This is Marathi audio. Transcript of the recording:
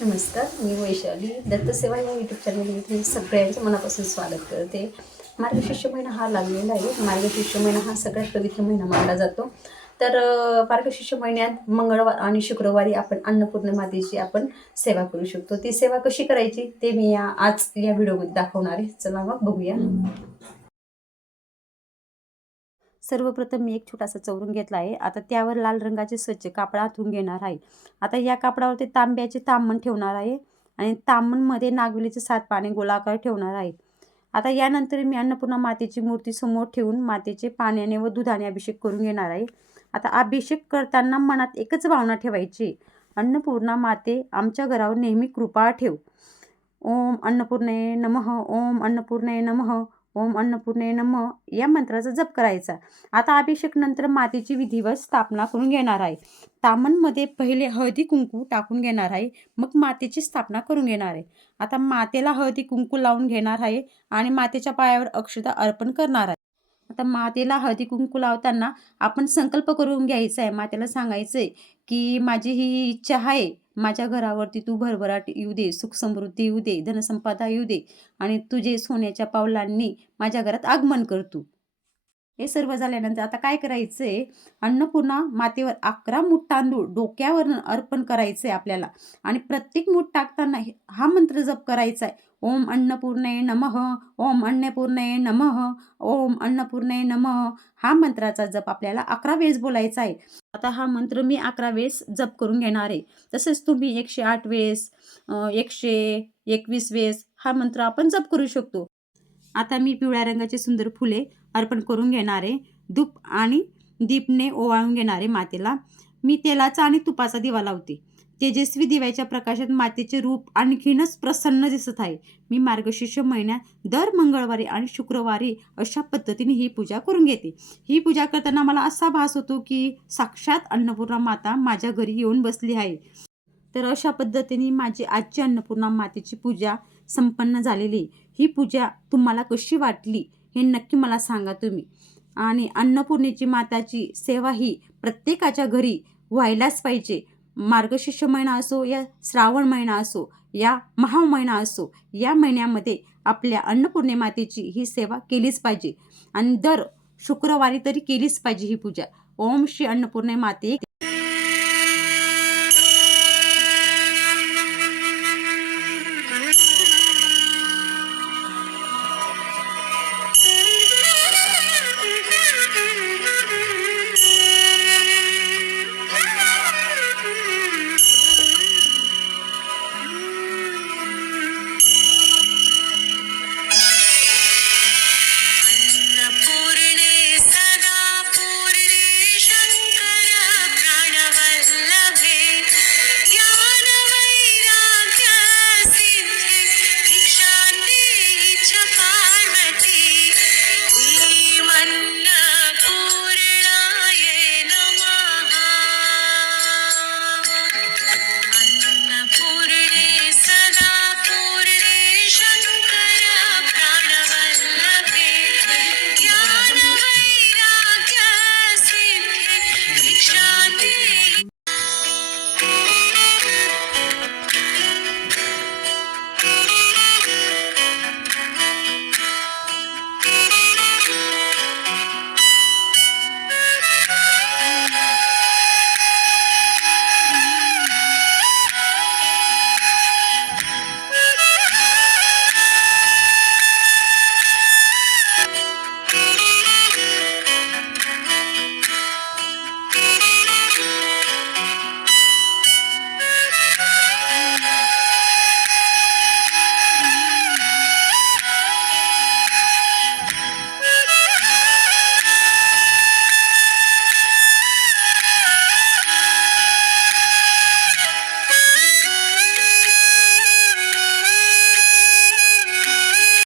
नमस्कार मी वैशाली. दत्तसेवा या यूट्यूब चॅनलमध्ये तुम्ही सगळ्यांचं मनापासून स्वागत करते. मार्गशीर्ष महिना हा लागलेला आहे. मार्गशीर्ष महिना हा सगळ्यात पवित्र महिना मानला जातो. तर मार्गशीर्ष महिन्यात मंगळवार आणि शुक्रवारी आपण अन्नपूर्ण मातेची आपण सेवा करू शकतो. ती सेवा कशी करायची ते मी या आज या व्हिडिओमध्ये दाखवणार आहे. चला मग बघूया. सर्वप्रथम मी एक छोटासा चौरून घेतला आहे. आता त्यावर लाल रंगाचे स्वच्छ कापड आथरून घेणार आहे. आता या कापडावरती तांब्याचे तांबण ठेवणार आहे आणि तांबणमध्ये नागवेलीचे सात पाने गोलाकार ठेवणार आहे. आता यानंतर मी अन्नपूर्णा मातेची मूर्ती समोर ठेवून मातेचे पाण्याने व दुधाने अभिषेक करून घेणार आहे. आता अभिषेक करताना मनात एकच भावना ठेवायची. अन्नपूर्णा माते आमच्या घरावर नेहमी कृपा ठेव. ओम अन्नपूर्णे नमः ओम अन्नपूर्णे नमः. ओम अन्नपूर्णे नम या मंत्राचा जप करायचा. आता अभिषेक नंतर मातेची विधिवत स्थापना करून घेणार आहे. तामणमध्ये पहिले हळदी कुंकू टाकून घेणार आहे. मग मातेची स्थापना करून घेणार आहे. आता मातेला हळदी कुंकू लावून घेणार आहे आणि मातेच्या पायावर अक्षता अर्पण करणार आहे. आता मातेला हळदी कुंकू लावताना आपण संकल्प करून घ्यायचा आहे. मातेला सांगायचं आहे की माझी ही इच्छा आहे माझ्या घरावरती तू भरभराट येऊ दे सुख समृद्धी येऊ दे धनसंपदा येऊ दे आणि तुझे सोन्याच्या पावलांनी माझ्या घरात आगमन कर तू. हे सर्व झाल्यानंतर आता काय करायचं आहे अन्नपूर्णा मातेवर अकरा मूठ तांदूळ डोक्यावर अर्पण करायचं आहे आपल्याला. आणि प्रत्येक मूठ टाकताना हा मंत्र जप करायचा आहे ओम अन्नपूर्णे नमः ओम अन्नपूर्णे नमः ओम अन्नपूर्णे नमः. हा मंत्राचा जप आपल्याला अकरा वेळेस बोलायचा आहे आता हा मंत्र मी अकरा वेळेस जप करून घेणार आहे. तसेच तुम्ही एकशे आठ वेळेस एकशे एकवीस वेळेस हा मंत्र आपण जप करू शकतो. आता मी पिवळ्या रंगाचे सुंदर फुले अर्पण करून घेणारे धूप आणि दीपने ओवाळून घेणारे मातेला. मी तेलाचा आणि तुपाचा दिवा लावते. तेजस्वी दिव्याच्या प्रकाशात मातेचे रूप आणखीनच प्रसन्न दिसत आहे. मी मार्गशीर्ष महिन्यात दर मंगळवारी आणि शुक्रवारी अशा पद्धतीने ही पूजा करून घेते. ही पूजा करताना मला असा भास होतो की साक्षात अन्नपूर्णा माता माझ्या घरी येऊन बसली आहे. तर अशा पद्धतीने माझी आजची अन्नपूर्णा मातेची पूजा संपन्न झालेली. ही पूजा तुम्हाला कशी वाटली हे नक्की मला सांगा तुम्ही. आणि अन्नपूर्णेची माताची सेवा ही प्रत्येकाच्या घरी व्हायलाच पाहिजे. मार्गशीर्ष महिना असो या श्रावण महिना असो या महा महिना असो या महिन्यामध्ये आपल्या अन्नपूर्णे मातेची ही सेवा केलीच पाहिजे. आणि दर शुक्रवारी तरी केलीच पाहिजे ही पूजा. ओम श्री अन्नपूर्णे माते.